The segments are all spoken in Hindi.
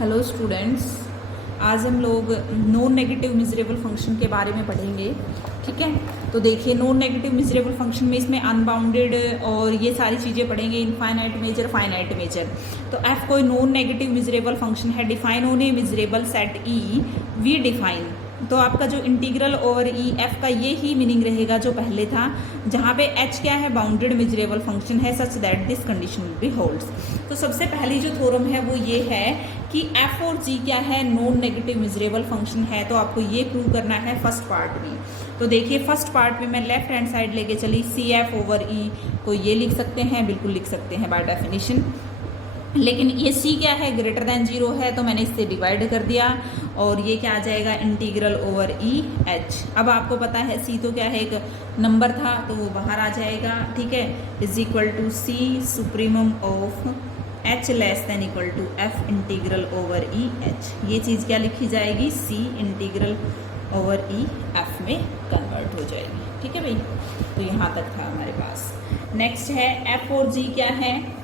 हेलो स्टूडेंट्स, आज हम लोग नॉन नेगेटिव मिजरेबल फंक्शन के बारे में पढ़ेंगे। ठीक है, तो देखिए नॉन नेगेटिव मिजरेबल फंक्शन में इसमें अनबाउंडेड और ये सारी चीज़ें पढ़ेंगे, इनफाइनाइट मेजर, फाइनाइट मेजर। तो एफ कोई नॉन नेगेटिव मिजरेबल फंक्शन है, define on A miserable set E V define. तो आपका जो इंटीग्रल ओवर ई एफ का ये ही मीनिंग रहेगा जो पहले था, जहाँ पे एच क्या है, बाउंडेड मिजरेबल फंक्शन है such that this condition will be holds. तो सबसे पहली जो थ्योरम है वो ये है कि एफ और जी क्या है, नॉन नेगेटिव मिजरेबल फंक्शन है। तो आपको ये प्रूव करना है फर्स्ट पार्ट में। तो देखिए फर्स्ट पार्ट में मैं लेफ्ट हैंड साइड लेके चली, सी एफ ओवर ई को ये लिख सकते हैं, बिल्कुल लिख सकते हैं बाय डेफिनेशन। लेकिन ये c क्या है, ग्रेटर देन 0 है, तो मैंने इससे डिवाइड कर दिया और ये क्या आ जाएगा, इंटीग्रल ओवर ई एच। अब आपको पता है c तो क्या है, एक नंबर था तो वो बाहर आ जाएगा। ठीक है, is equal to C supremum of h less than equal to f integral over E H. ये चीज़ क्या लिखी जाएगी, c integral over E F में कन्वर्ट हो जाएगी। ठीक है भाई, तो यहाँ तक था हमारे पास। नेक्स्ट है f और g क्या है।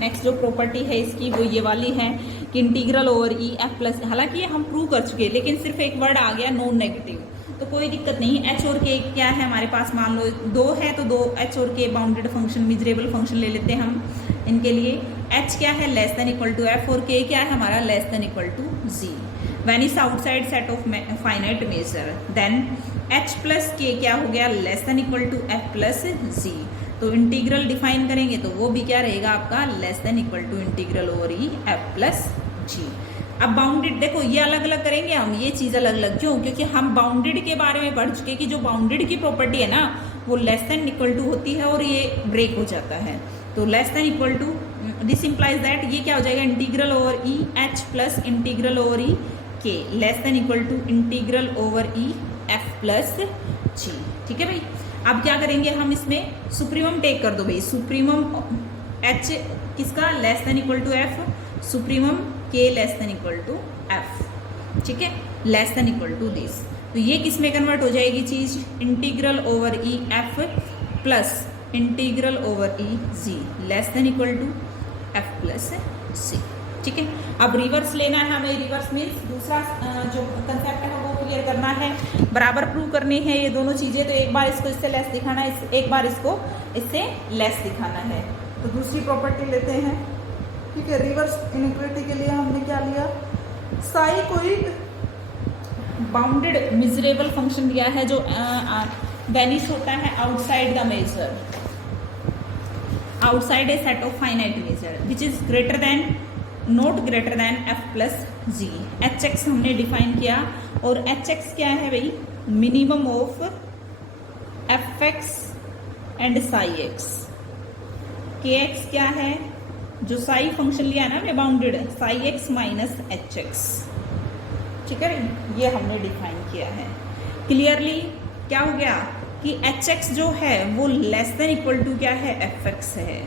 नेक्स्ट जो प्रॉपर्टी है इसकी वो ये वाली है कि integral over E F plus, हालांकि ये हम प्रूव कर चुके हैं लेकिन सिर्फ एक वर्ड आ गया नॉन नेगेटिव, तो कोई दिक्कत नहीं। एच और के क्या है हमारे पास, मान लो दो है तो दो एच और के बाउंडेड फंक्शन, मिजरेबल फंक्शन ले लेते हैं हम इनके लिए। एच क्या है, less than equal to F, और के क्या है हमारा, less than equal to G. When is outside set of finite measure then H plus K क्या हो गया, less than equal to F plus G. तो इंटीग्रल डिफाइन करेंगे तो वो भी क्या रहेगा आपका, less than equal to integral over E F plus G. अब बाउंडेड देखो ये अलग अलग करेंगे हम, ये चीज़ अलग अलग क्यों, क्योंकि हम बाउंडेड के बारे में पढ़ चुके कि जो बाउंडेड की प्रॉपर्टी है ना वो लेस देन इक्वल टू होती है और ये ब्रेक हो जाता है। तो less than equal to, this implies that ये क्या हो जाएगा, integral over E H plus integral over E K, less than equal to integral over E F plus G. ठीक है भाई, अब क्या करेंगे हम, इसमें सुप्रीमम टेक कर दो भाई, सुप्रीमम एच किसका, less than equal to F, supremum K less than equal to F. ठीक है, less than equal to this, तो ये किस में कन्वर्ट हो जाएगी चीज, integral over E F plus integral over E G less than equal to F plus C. ठीक है, अब रिवर्स लेना है हमें, रिवर्स मीन्स दूसरा जो कंसेप्ट है वो क्लियर करना है, बराबर प्रूव करनी है ये दोनों चीज़ें। तो एक बार इसको इससे लेस दिखाना है, एक बार इसको इससे लेस दिखाना है। तो दूसरी प्रॉपर्टी लेते हैं। ठीक है, रिवर्स इनइक्वालिटी के लिए हमने क्या लिया, साई कोई बाउंडेड मिजरेबल फंक्शन दिया है जो वैनिश होता है outside the measure, outside a set of finite measure which is greater than not greater than F plus G. H X हमने डिफाइन किया और एच एक्स क्या है भाई, minimum of F X and psi X. K X क्या है, जो साई फंक्शन लिया है ना हमने bounded, psi X minus H X. ठीक है, ये हमने डिफाइन किया है क्लियरली। क्या हो गया कि एच एक्स जो है वो लेस देन इक्वल टू क्या है, एफ एक्स है।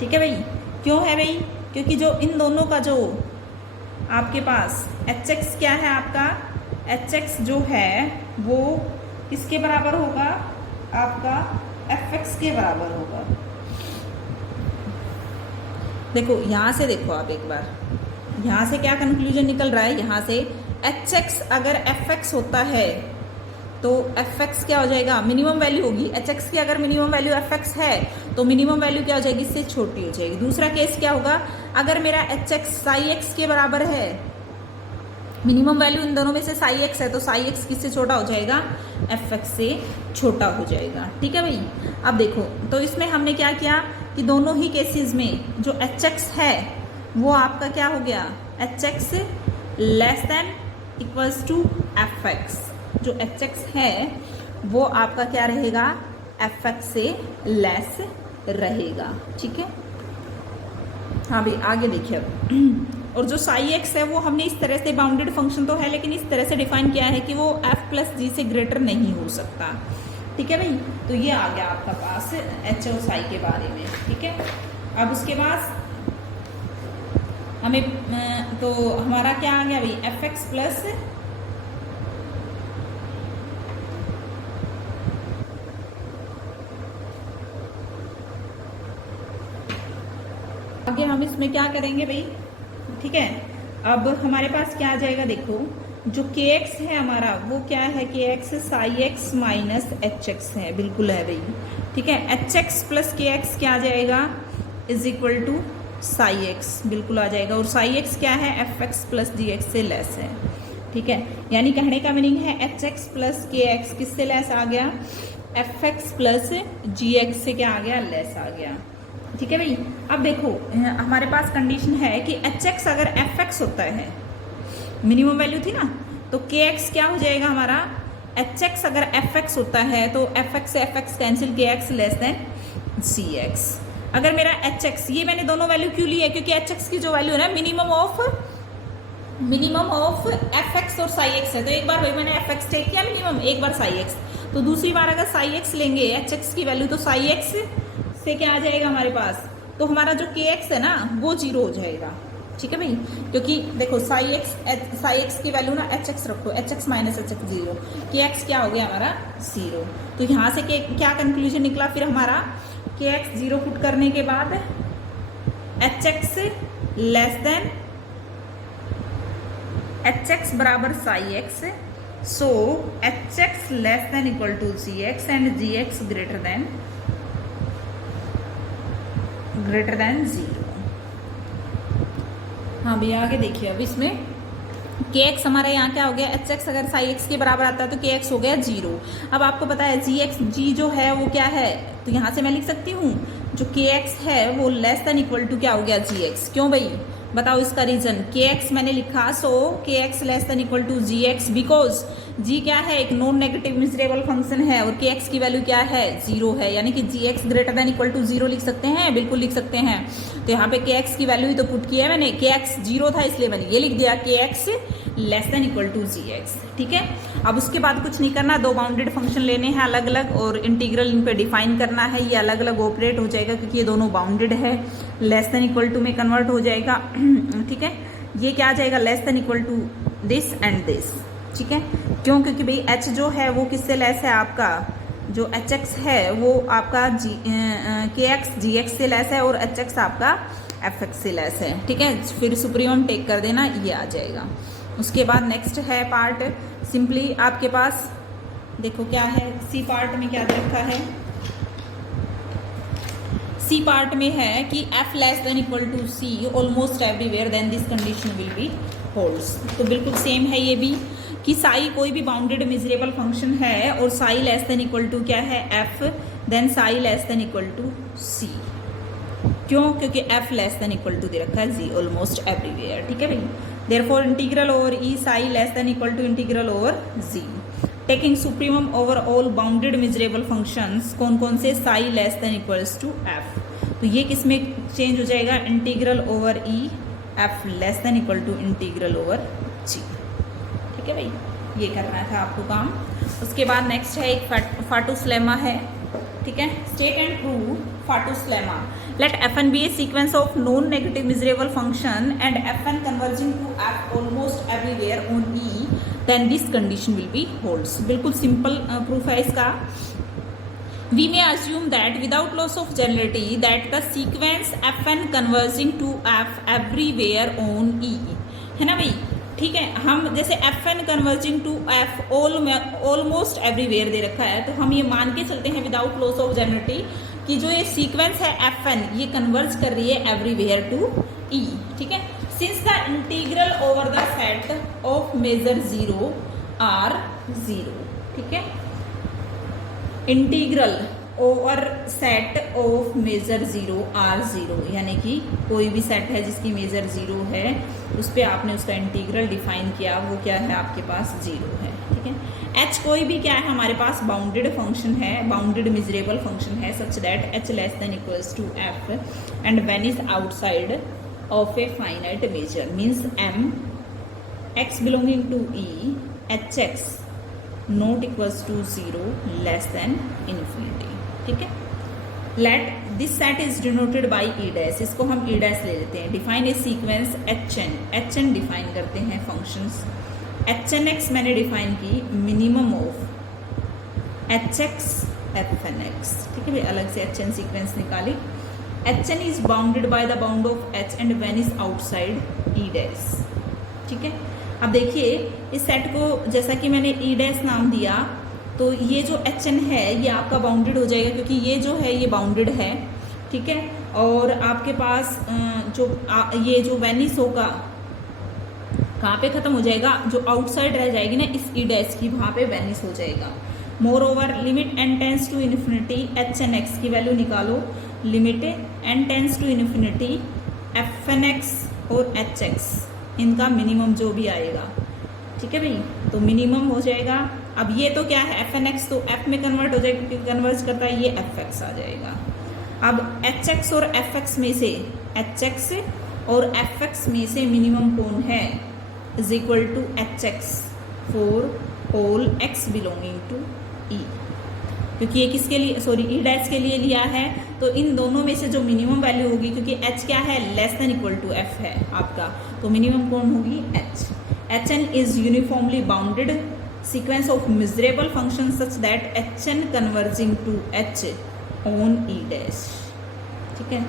ठीक है भाई, क्यों है भाई, क्योंकि जो इन दोनों का जो आपके पास एच एक्स क्या है आपका, एच एक्स जो है वो किसके बराबर होगा, आपका एफ एक्स के बराबर होगा। देखो यहाँ से देखो आप एक बार, यहाँ से क्या कंक्लूजन निकल रहा है, यहाँ से एच एक्स अगर एफ एक्स होता है तो एफ एक्स क्या हो जाएगा, मिनिमम वैल्यू होगी। एच एक्स की अगर मिनिमम वैल्यू एफ एक्स है तो मिनिमम वैल्यू क्या हो जाएगी, इससे छोटी हो जाएगी। दूसरा केस क्या होगा, अगर मेरा एच एक्स साई एक्स के बराबर है, मिनिमम वैल्यू इन दोनों में से साई एक्स है, तो साई एक्स किससे छोटा हो जाएगा, एफ एक्स से छोटा हो जाएगा। ठीक है भाई, अब देखो तो इसमें हमने क्या किया कि दोनों ही केसेस में जो एच एक्स है वो आपका क्या हो गया, H X less than equals to F X. जो एच एक्स है वो आपका क्या रहेगा, एफ एक्स से लेस रहेगा। ठीक है, हाँ भाई आगे देखिए अब। और जो साई एक्स है वो हमने इस तरह से, बाउंडेड फंक्शन तो है लेकिन इस तरह से डिफाइन किया है कि वो एफ प्लस जी से ग्रेटर नहीं हो सकता। ठीक है भाई, तो ये आ गया आपका पास एच और साई के बारे में। ठीक है, अब उसके बाद हमें तो हमारा क्या आ गया भाई, एफ एक्स प्लस आगे हम इसमें क्या करेंगे भाई, ठीक है। अब हमारे पास क्या आ जाएगा, देखो जो के एक्स है हमारा वो क्या है, K X psi X minus H X है, बिल्कुल है भाई, ठीक है। H X plus K X क्या आ जाएगा, is equal to psi X, बिल्कुल आ जाएगा। और साई एक्स क्या है, F X plus G X से लेस है, ठीक है। यानी कहने का मीनिंग है H X plus K X किससे लेस आ गया, F X plus G X से क्या आ गया, लेस आ गया, ठीक है भाई। अब देखो हमारे पास कंडीशन है कि एच एक्स अगर एफ एक्स होता है, मिनिमम वैल्यू थी ना, तो के एक्स क्या हो जाएगा हमारा, एच एक्स अगर एफ एक्स होता है तो एफ एक्स से एफ एक्स कैंसिल, के एक्स लेस देन सी एक्स। अगर मेरा एच एक्स, ये मैंने दोनों वैल्यू क्यों ली है, क्योंकि एच एक्स की जो वैल्यू है ना मिनिमम ऑफ एफ एक्स और साई एक्स है, तो एक बार भाई मैंने एफ एक्स टेक किया मिनिमम, एक बार साई एक्स, तो दूसरी बार अगर साई एक्स लेंगे एच एक्स की वैल्यू, तो साई एक्स से क्या आ जाएगा हमारे पास, तो हमारा जो के एक्स है ना वो जीरो हो जाएगा, ठीक है भाई। क्योंकि देखो साई एक्स की वैल्यू ना एच एक्स रखो, H x minus H x zero, के एक्स क्या हो गया हमारा जीरो, तो यहाँ से क्या कंक्लूजन निकला फिर हमारा, के एक्स जीरो पुट करने के बाद H X less than H X बराबर psi X, so H X less than equal to G X and G X greater than zero. हाँ भैया आगे देखिए, अब इसमें के एक्स हमारा यहाँ क्या हो गया, एच एक्स अगर साई एक्स के बराबर आता है तो के एक्स हो गया जीरो। अब आपको पता है जी एक्स, जी जो है वो क्या है, तो यहाँ से मैं लिख सकती हूँ जो के एक्स है वो लेस देन इक्वल टू क्या हो गया, जी एक्स। क्यों भाई बताओ इसका रीजन, के एक्स मैंने लिखा, so K X less than equal to G X, because G क्या है, एक नॉन नेगेटिव मिजरेबल फंक्शन है और के एक्स की वैल्यू क्या है, जीरो है, यानी कि G X greater than equal to zero लिख सकते हैं, बिल्कुल लिख सकते हैं। तो यहाँ पे के एक्स की वैल्यू ही तो पुट की है मैंने, के एक्स जीरो था इसलिए मैंने ये लिख दिया, K X less than equal to G X, ठीक है। अब उसके बाद कुछ नहीं करना, दो बाउंडेड फंक्शन लेने हैं अलग अलग और इंटीग्रल इन पे डिफाइन करना है, ये अलग अलग ऑपरेट हो जाएगा क्योंकि ये दोनों बाउंडेड है, लेस देन इक्वल टू में कन्वर्ट हो जाएगा, ठीक है। ये क्या आ जाएगा, less than equal to this and this, ठीक है। क्यों, क्योंकि भाई एच जो है वो किससे लेस है, आपका जो एच एक्स है वो आपका के एक्स जी एक्स से लेस है और एच एक्स आपका एफ एक्स से लेस है, ठीक है। फिर सुप्रीमम टेक कर देना, ये आ जाएगा। उसके बाद नेक्स्ट है पार्ट, सिंपली आपके पास देखो क्या है, सी पार्ट में क्या रखा है, सी पार्ट में है कि f less than equal to c almost everywhere then this condition will be holds. तो बिल्कुल सेम है ये भी कि साई कोई भी बाउंडेड मिजरेबल फंक्शन है और psi less than equal to क्या है, f, then psi less than equal to c। क्यों, क्योंकि f less than equal to दे रखा है g ऑलमोस्ट एवरीवेयर, ठीक है भाई। Therefore integral over e psi less than equal to integral over g, taking supremum over all bounded measurable functions, कौन कौन से, psi less than equals to f। तो ये किस में चेंज हो जाएगा, integral over e f less than equal to integral over g, ठीक है भाई। ये करना था आपको काम। उसके बाद नेक्स्ट है एक फाटूस लेमा है, ठीक है, state and prove Fatou's lemma. Let fn be a sequence of non-negative miserable function and fn converging to f almost everywhere on e, then this condition will be holds। बिल्कुल सिंपल प्रूफ है इसका। We may assume that without loss of generality that the sequence fn converging to f everywhere on e, है ना भाई, ठीक है। हम जैसे fn converging to f almost everywhere दे रखा है, तो हम ये मान के चलते हैं विदाउट लॉस ऑफ जनरलिटी कि जो ये सीक्वेंस है fn ये कन्वर्ज कर रही है एवरीवेयर टू e, ठीक है। Since the integral over the set of measure zero are zero, ठीक है, integral over set of measure zero are zero, यानी कि कोई भी सेट है जिसकी मेजर जीरो है उस पर आपने उसका इंटीग्रल डिफाइन किया, वो क्या है आपके पास जीरो है, ठीक है। एच कोई भी क्या है हमारे पास बाउंडेड फंक्शन है, बाउंडेड मिजरेबल फंक्शन है such that H less than equals to F and when is outside of a finite measure, means M X belonging to E H X not equals to zero less than infinity, ठीक है। Let this set is denoted by E dash, इसको हम ई डैश ले लेते हैं। Define a sequence H N define करते हैं फंक्शंस। एच एन एक्स मैंने डिफाइन की minimum of H X F N X, ठीक है भाई, अलग से एच एन सीक्वेंस निकाली। HN is bounded by the bound of H and when is outside E dash. ठीक है, अब देखिए इस सेट को जैसा कि मैंने E डैश नाम दिया, तो ये जो HN है ये आपका बाउंडेड हो जाएगा क्योंकि ये जो है ये बाउंडेड है। ठीक है, और आपके पास ये जो वेनिस होगा कहाँ पे खत्म हो जाएगा, जो आउटसाइड रह जाएगी ना इस ई डैश की, वहाँ पे वेनिस हो जाएगा। Moreover limit n tends to infinity HN x की वैल्यू निकालो, limit n tends to infinity FN x और HX इनका मिनिमम जो भी आएगा। ठीक है भाई, तो मिनिमम हो जाएगा। अब ये तो क्या है FN x, तो F में कन्वर्ट हो जाएगा क्योंकि कन्वर्ट करता है, ये FX आ जाएगा। अब HX और FX में से HX और FX में से मिनिमम कौन है, is equal to HX for all x belonging to E, क्योंकि ये किसके लिए, सॉरी E डैश के लिए लिया है, तो इन दोनों में से जो मिनिमम वैल्यू होगी, क्योंकि H क्या है less than equal to F है आपका, तो मिनिमम कौन होगी H। HN is uniformly bounded sequence of measurable function such that HN converging to H on E dash. ठीक है,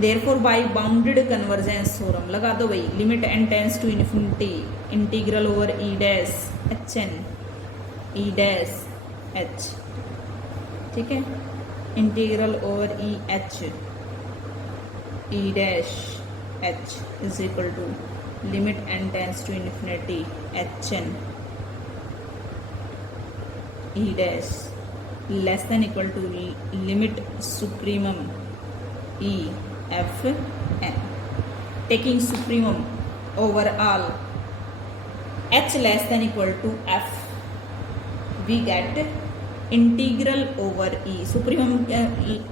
therefore by bounded convergence theorem लगा दो भाई, limit n tends to infinity integral over E dash HN E dash H। ठीक है, integral over E H E dash H is equal to limit n tends to infinity HN E dash less than equal to limit supremum E F N, taking supremum over all H less than equal to F, we get integral over E। Supremum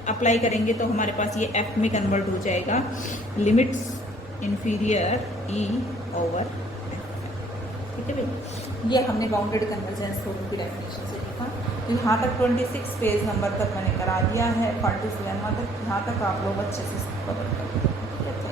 apply करेंगे तो हमारे पास ये F में कन्वर्ट हो जाएगा, limits inferior E over F। ठीक है भाई, ये हमने बाउंडेड कन्वर्जेंस थ्योरम की डेफिनेशन से देखा। तो यहाँ तक 26 पेज नंबर तक मैंने करा दिया है, 47 तक, यहाँ तक आप लोग अच्छे से कवर कर।